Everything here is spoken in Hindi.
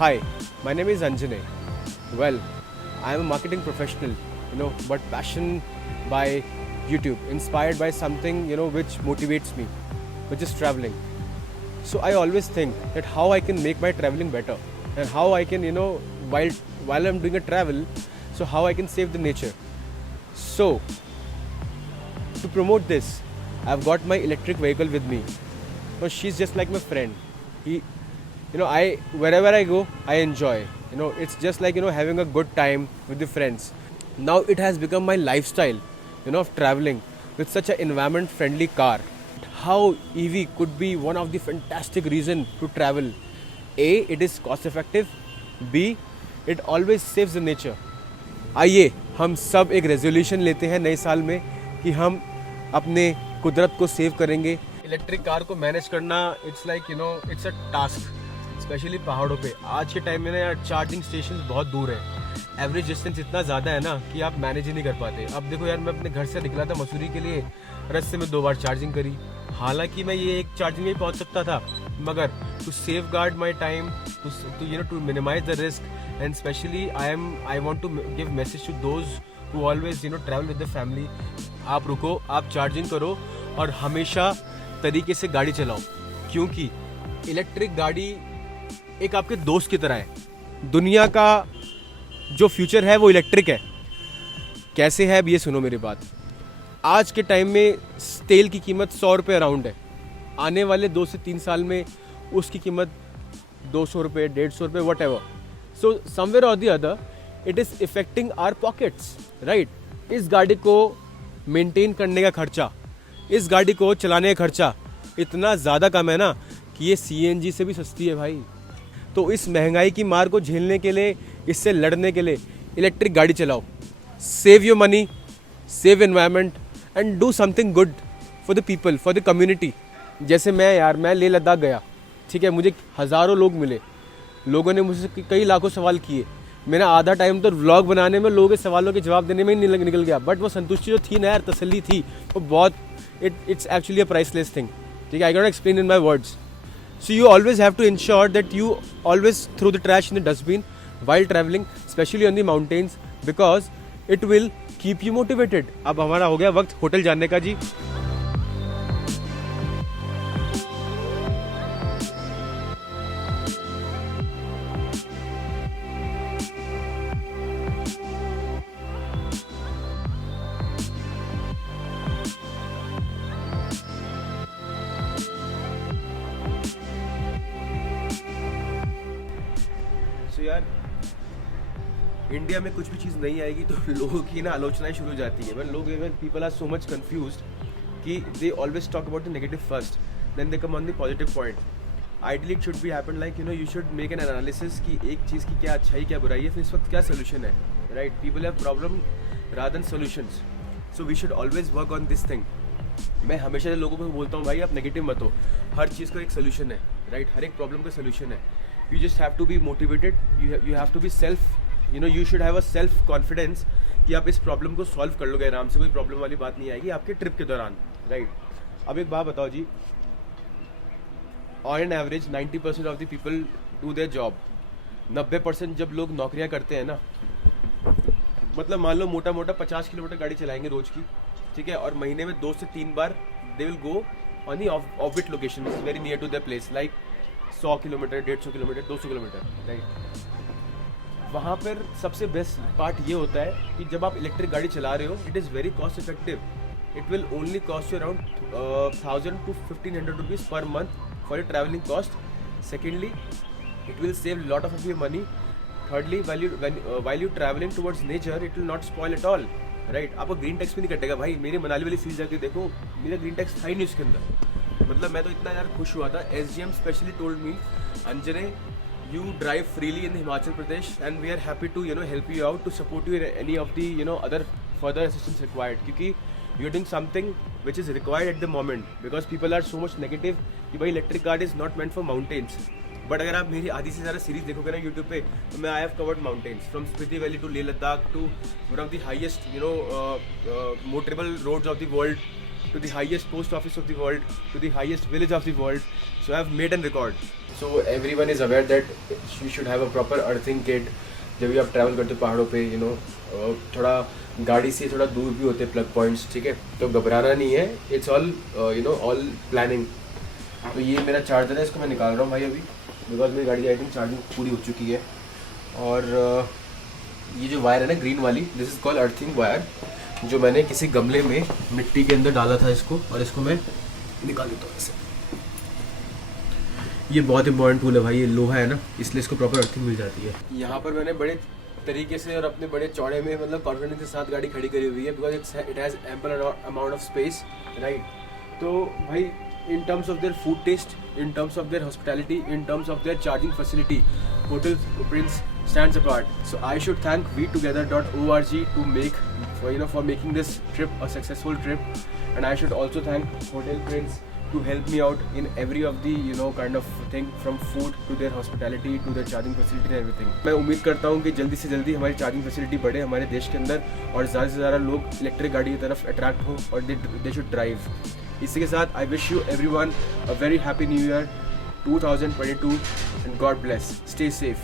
Hi, my name is Anjaney. Well, I am a marketing professional, but passionate by YouTube, inspired by something, which motivates me, which is traveling. So I always think that how I can make my traveling better and how I can, while I'm doing a travel, so how I can save the nature. So to promote this, I've got my electric vehicle with me. So she's just like my friend. He, I wherever I go, I enjoy. It's just like having a good time with the friends. Now it has become my lifestyle, of traveling with such an environment-friendly car. How EV could be one of the fantastic reason to travel. A, it is cost effective. B, it always saves the nature. आइए हम सब एक रेजोल्यूशन लेते हैं नए साल में कि हम अपने कुदरत को सेव करेंगे. इलेक्ट्रिक कार को मैनेज करना it's like it's a task, specially पहाड़ों पे. आज के टाइम में ना यार चार्जिंग स्टेशन बहुत दूर है. एवरेज डिस्टेंस इतना ज़्यादा है ना कि आप मैनेज ही नहीं कर पाते. अब देखो यार, मैं अपने घर से निकला था मसूरी के लिए, रास्ते में 2 बार चार्जिंग करी. हालांकि मैं ये एक चार्जिंग में ही पहुंच सकता था, मगर to safeguard my time, to minimise the risk, and specially I want to give message to those who always travel with the family. आप रुको, आप चार्जिंग करो और हमेशा तरीके से गाड़ी चलाओ, क्योंकि इलेक्ट्रिक गाड़ी एक आपके दोस्त की तरह है. दुनिया का जो फ्यूचर है वो इलेक्ट्रिक है. कैसे है अब ये सुनो मेरी बात. आज के टाइम में तेल की कीमत 100 रुपये अराउंड है. आने वाले 2 से 3 साल में उसकी कीमत 200 रुपये, 150 रुपये, whatever. So somewhere or the other it is affecting our pockets, right. इस गाड़ी को मेंटेन करने का खर्चा, इस गाड़ी को चलाने का खर्चा इतना ज़्यादा कम है ना कि ये CNG से भी सस्ती है भाई. तो इस महंगाई की मार को झेलने के लिए, इससे लड़ने के लिए इलेक्ट्रिक गाड़ी चलाओ. Save your money, save environment and do something good for the people, for the community. जैसे मैं लेह लद्दाख गया, ठीक है, मुझे हज़ारों लोग मिले. लोगों ने मुझसे कई लाखों सवाल किए. मेरा आधा टाइम तो व्लॉग बनाने में, लोगों के सवालों के जवाब देने में ही निकल गया. बट वो संतुष्टि जो थी ना यार, तसल्ली थी, वो बहुत, it's actually a priceless thing. ठीक है, I cannot explain in my words. So you always have to ensure that you always throw the trash in the dustbin while traveling, especially on the mountains, because it will keep you motivated. अब हमारा हो गया वक्त होटल जाने का जी. So यार, इंडिया में कुछ भी चीज़ नहीं आएगी तो लोगों की ना आलोचनाएं शुरू हो जाती है. लोग, even people are so much confused कि they always talk about the negative first, then they come on the positive point. Ideally it should be happen like you should make an analysis कि एक चीज़ की क्या अच्छाई क्या बुराई है, फिर इस वक्त क्या सोल्यूशन है, right. People have problem rather than solutions, so we should always work on this thing. मैं हमेशा लोगों को बोलता हूँ, भाई आप नेगेटिव मत हो, हर चीज़ का एक सोल्यूशन है, राइट. हर एक प्रॉब्लम का सोल्यूशन है. You just have to be motivated, you have to be self, you should have a self confidence कि आप इस प्रॉब्लम को सॉल्व कर लोगे आराम से. कोई प्रॉब्लम वाली बात नहीं आएगी आपके ट्रिप के दौरान, राइट. अब एक बात बताओ ji, on an average 90% of the people do their job. 90% जब लोग नौकरियां करते हैं ना, मतलब मान लो मोटा मोटा 50 किलोमीटर गाड़ी चलाएंगे रोज की, ठीक है, और महीने में 2 से 3 बार they will go on the orbit location very near to their place, like 100 kilometer, 150 kilometer, 200 kilometer, right. वहाँ पर सबसे बेस्ट पार्ट ये होता है कि जब आप इलेक्ट्रिक गाड़ी चला रहे हो, it is very cost effective. It will only cost you around 1000 to 1500 rupees per month for your travelling cost. Secondly, it will save lot of your money. Thirdly, while you traveling towards nature, it will not spoil at all, right. आपको ग्रीन टैक्स भी नहीं कटेगा भाई. मेरी मनाली वाली सीरीज जाके देखो, मेरा ग्रीन टैक्स था ही नहीं उसके अंदर. मतलब मैं तो इतना यार खुश हुआ था. SGM specially told me, Anjane, you drive freely in Himachal Pradesh and we are happy to help you out, to support you in any of the other further assistance required, क्योंकि you are doing something which is required at the moment, because people are so much negative कि भाई electric car is not meant for mountains. But अगर आप मेरी आधी से ज़्यादा सीरीज देखोगे ना यूट्यूब पे, तो मैं I have covered mountains from Spiti valley to Leh Ladakh to one of the highest motorable roads of the world, to the highest post office of the world, to the highest village of the world. So I have made a record. So everyone is aware that you should have a proper earthing kit. जब भी आप ट्रैवल करते हो पहाड़ों पे, थोड़ा गाड़ी से थोड़ा दूर भी होते हैं प्लग पॉइंट्स, ठीक है, तो घबराना नहीं है. It's all all planning. तो ये मेरा चार्जर है, इसको मैं निकाल रहा हूँ भाई अभी, बिकॉज मेरी गाड़ी आई थिंक चार्जिंग पूरी हो चुकी है. और ये जो वायर है ना ग्रीन वाली, this is called earthing wire, जो मैंने किसी गमले में मिट्टी के अंदर डाला था इसको, और इसको मैं निकाल देता हूँ ऐसे. ये बहुत इंपॉर्टेंट टूल है भाई, ये लोहा है ना, इसलिए इसको प्रॉपर अर्थिंग मिल जाती है. यहाँ पर मैंने बड़े तरीके से और अपने बड़े चौड़े में मतलब कॉन्फिडेंस के साथ गाड़ी खड़ी करी हुई है, because it has ample amount of space, right. तो भाई in terms of their food taste, in terms of their hospitality, in terms of their charging facility, Hotel Prince stands apart. So I should thank WeTogether.org to make for making this trip a successful trip, and I should also thank Hotel Prince to help me out in every of the kind of thing, from food to their hospitality to their charging facility and everything. मैं उम्मीद करता हूँ कि जल्दी से जल्दी हमारी चार्जिंग फैसिलिटी बढ़े हमारे देश के अंदर, और ज़्यादा से ज़्यादा लोग इलेक्ट्रिक गाड़ी की तरफ अट्रैक्ट हो, और दे शुड ड्राइव. इसी के साथ I wish you everyone a very happy new year 2022 and God bless. Stay safe.